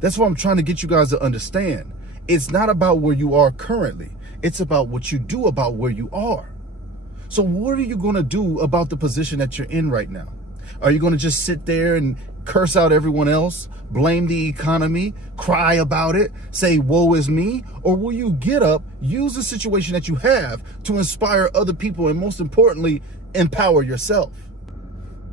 That's what I'm trying to get you guys to understand. It's not about where you are currently. It's about what you do about where you are. So what are you going to do about the position that you're in right now? Are you going to just sit there and curse out everyone else, blame the economy, cry about it, say, woe is me? Or will you get up, use the situation that you have to inspire other people, and most importantly, empower yourself?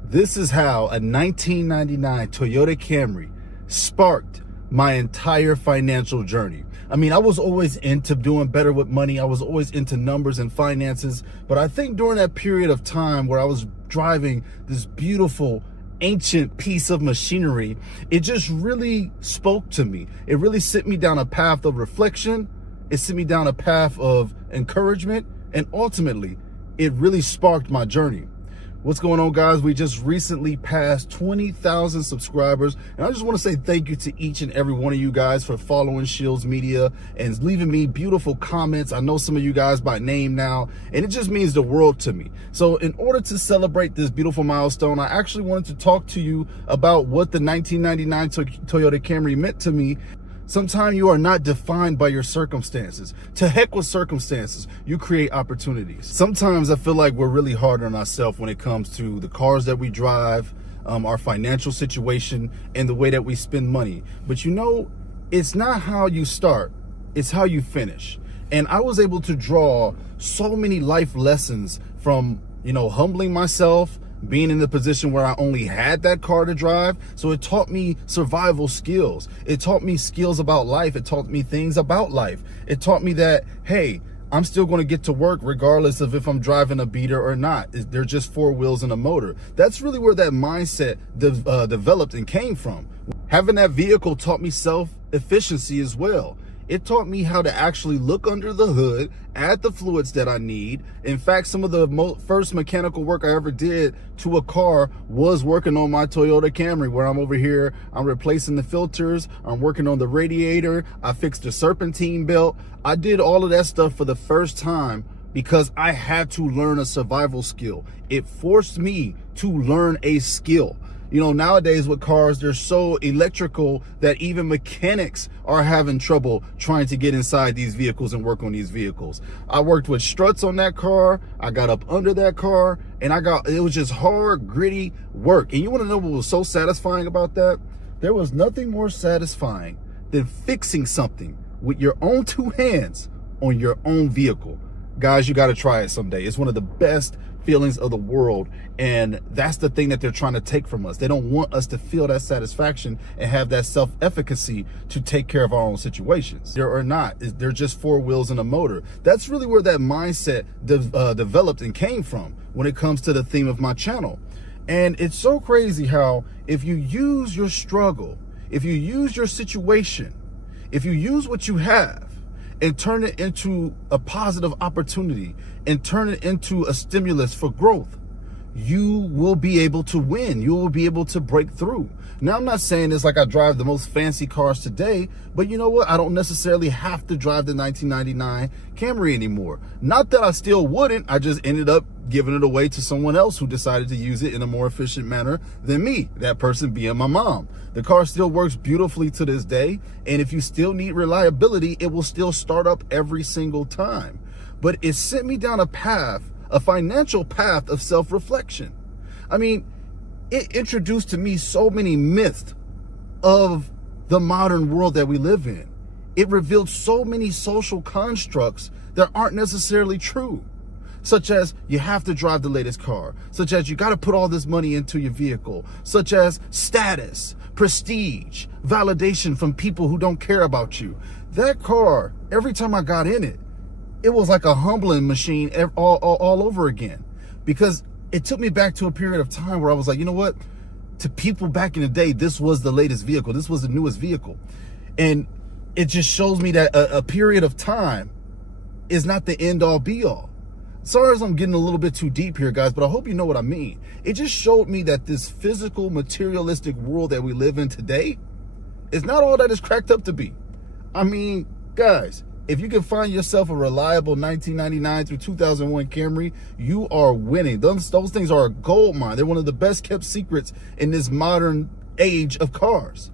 This is how a 1999 Toyota Camry sparked my entire financial journey. I mean, I was always into doing better with money. I was always into numbers and finances. But I think during that period of time where I was driving this beautiful, ancient piece of machinery, it just really spoke to me. It really sent me down a path of reflection. It sent me down a path of encouragement. And ultimately, it really sparked my journey. What's going on, guys? We just recently passed 20,000 subscribers, and I just want to say thank you to each and every one of you guys for following Shields Media and leaving me beautiful comments. I know some of you guys by name now, and it just means the world to me. So in order to celebrate this beautiful milestone, I actually wanted to talk to you about what the 1999 Toyota Camry meant to me. Sometimes you are not defined by your circumstances. To heck with circumstances, you create opportunities. Sometimes I feel like we're really hard on ourselves when it comes to the cars that we drive, our financial situation, and the way that we spend money. But you know, it's not how you start, it's how you finish. And I was able to draw so many life lessons from, humbling myself, being in the position where I only had that car to drive. So it taught me survival skills. It taught me skills about life. It taught me things about life. It taught me that, hey, I'm still going to get to work regardless of if I'm driving a beater or not. They're just four wheels and a motor. That's really where that mindset developed and came from. Having that vehicle taught me self-sufficiency as well. It taught me how to actually look under the hood, add the fluids that I need. In fact, some of the first mechanical work I ever did to a car was working on my Toyota Camry, where I'm over here, I'm replacing the filters, I'm working on the radiator, I fixed the serpentine belt. I did all of that stuff for the first time because I had to learn a survival skill. It forced me to learn a skill. Nowadays with cars, they're so electrical that even mechanics are having trouble trying to get inside these vehicles and work on these vehicles. I worked with struts on that car. I got up under that car, and it was just hard, gritty work. And you want to know what was so satisfying about that? There was nothing more satisfying than fixing something with your own two hands on your own vehicle. Guys, you got to try it someday. It's one of the best feelings of the world, and that's the thing that they're trying to take from us. They don't want us to feel that satisfaction and have that self-efficacy to take care of our own situations. There or not, they're just four wheels and a motor. That's really where that mindset developed and came from when it comes to the theme of my channel. And it's so crazy how if you use your struggle, if you use your situation, if you use what you have and turn it into a positive opportunity and turn it into a stimulus for growth, you will be able to win. You will be able to break through. Now, I'm not saying this like I drive the most fancy cars today, but you know what? I don't necessarily have to drive the 1999 Camry anymore. Not that I still wouldn't. I just ended up giving it away to someone else who decided to use it in a more efficient manner than me, that person being my mom. The car still works beautifully to this day, and if you still need reliability, it will still start up every single time. But it sent me down a path, a financial path of self-reflection. I mean, it introduced to me so many myths of the modern world that we live in. It revealed so many social constructs that aren't necessarily true, such as you have to drive the latest car, such as you got to put all this money into your vehicle, such as status, prestige, validation from people who don't care about you. That car, every time I got in it, it was like a humbling machine all over again, because it took me back to a period of time where I was like, you know what? To people back in the day, this was the latest vehicle. This was the newest vehicle. And it just shows me that a period of time is not the end all be all. Sorry if I'm getting a little bit too deep here, guys, but I hope you know what I mean. It just showed me that this physical, materialistic world that we live in today is not all that it's cracked up to be. I mean, guys, if you can find yourself a reliable 1999 through 2001 Camry, you are winning. Those things are a gold mine. They're one of the best kept secrets in this modern age of cars.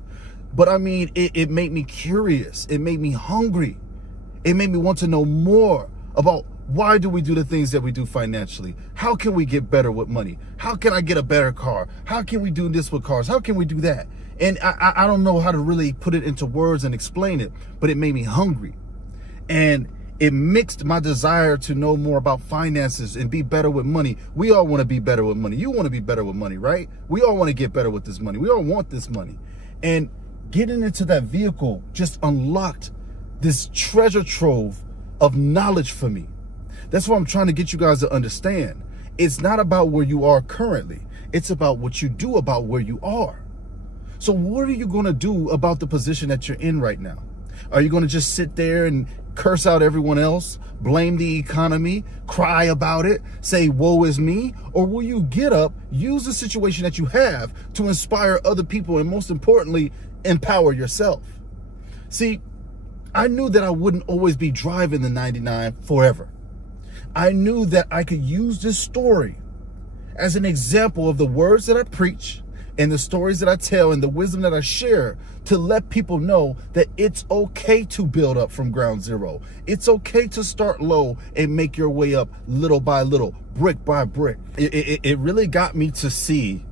But I mean, it made me curious. It made me hungry. It made me want to know more about why do we do the things that we do financially? How can we get better with money? How can I get a better car? How can we do this with cars? How can we do that? And I don't know how to really put it into words and explain it, but it made me hungry. And it mixed my desire to know more about finances and be better with money. We all want to be better with money. You want to be better with money, right? We all want to get better with this money. We all want this money. And getting into that vehicle just unlocked this treasure trove of knowledge for me. That's what I'm trying to get you guys to understand. It's not about where you are currently. It's about what you do about where you are. So what are you going to do about the position that you're in right now? Are you going to just sit there and curse out everyone else, blame the economy, cry about it, say, woe is me? Or will you get up, use the situation that you have to inspire other people, and most importantly, empower yourself? See, I knew that I wouldn't always be driving the 99 forever. I knew that I could use this story as an example of the words that I preach and the stories that I tell and the wisdom that I share to let people know that it's okay to build up from ground zero. It's okay to start low and make your way up little by little, brick by brick. It really got me to see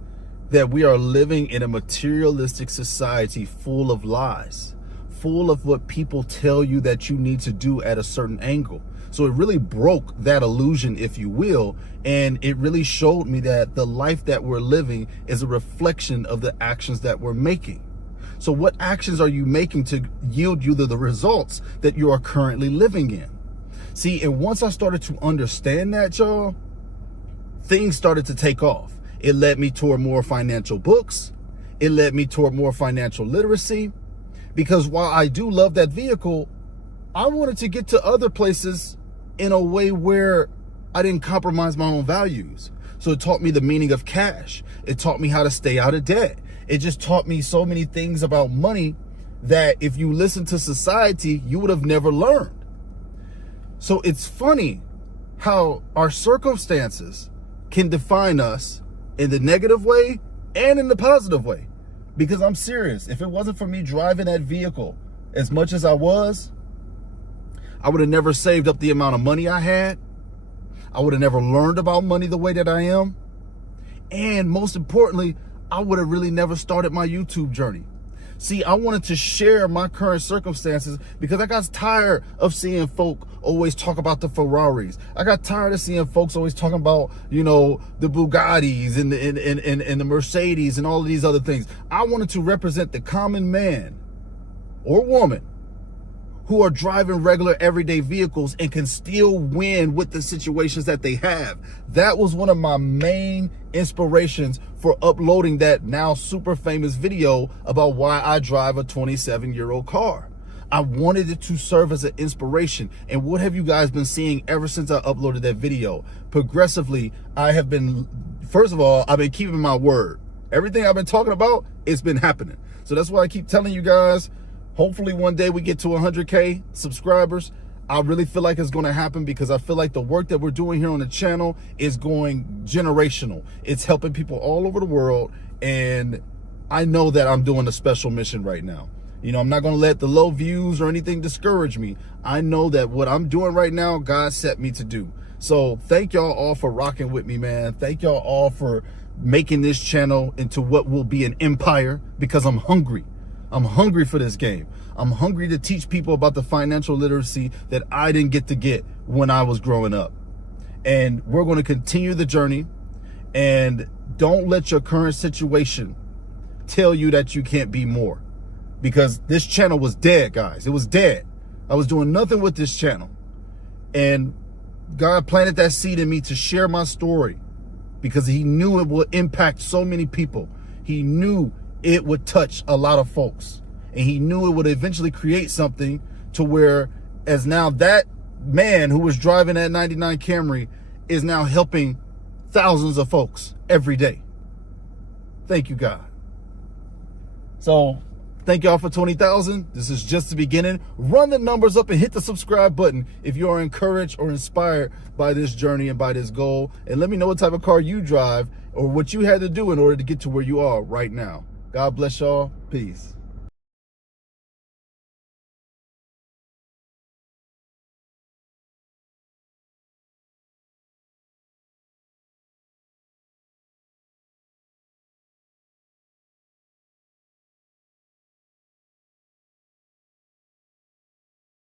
that we are living in a materialistic society full of lies, full of what people tell you that you need to do at a certain angle. So it really broke that illusion, if you will, and it really showed me that the life that we're living is a reflection of the actions that we're making. So what actions are you making to yield you the results that you are currently living in? See, and once I started to understand that, y'all, things started to take off. It led me toward more financial books. It led me toward more financial literacy, because while I do love that vehicle, I wanted to get to other places in a way where I didn't compromise my own values. So it taught me the meaning of cash. It taught me how to stay out of debt. It just taught me so many things about money that if you listen to society, you would have never learned. So it's funny how our circumstances can define us in the negative way and in the positive way. Because I'm serious, if it wasn't for me driving that vehicle as much as I was, I would have never saved up the amount of money I had. I would have never learned about money the way that I am. And most importantly, I would have really never started my YouTube journey. See, I wanted to share my current circumstances because I got tired of seeing folk always talk about the Ferraris. I got tired of seeing folks always talking about, you know, the Bugattis and the Mercedes and all of these other things. I wanted to represent the common man or woman who are driving regular everyday vehicles and can still win with the situations that they have. That was one of my main inspirations for uploading that now super famous video about why I drive a 27-year-old car. I wanted it to serve as an inspiration. And what have you guys been seeing ever since I uploaded that video? Progressively, I have been, first of all, I've been keeping my word. Everything I've been talking about, it's been happening. So that's why I keep telling you guys, hopefully one day we get to 100K subscribers. I really feel like it's going to happen because I feel like the work that we're doing here on the channel is going generational. It's helping people all over the world. And I know that I'm doing a special mission right now. You know, I'm not going to let the low views or anything discourage me. I know that what I'm doing right now, God set me to do. So thank y'all all for rocking with me, man. Thank y'all all for making this channel into what will be an empire, because I'm hungry. I'm hungry for this game. I'm hungry to teach people about the financial literacy that I didn't get to get when I was growing up. And we're going to continue the journey. And don't let your current situation tell you that you can't be more. Because this channel was dead, guys. It was dead. I was doing nothing with this channel. And God planted that seed in me to share my story because he knew it would impact so many people. He knew it would touch a lot of folks. And he knew it would eventually create something to where, as now that man who was driving that 99 Camry is now helping thousands of folks every day. Thank you, God. So thank y'all for 20,000. This is just the beginning. Run the numbers up and hit the subscribe button if you are encouraged or inspired by this journey and by this goal. And let me know what type of car you drive or what you had to do in order to get to where you are right now. God bless y'all. Peace.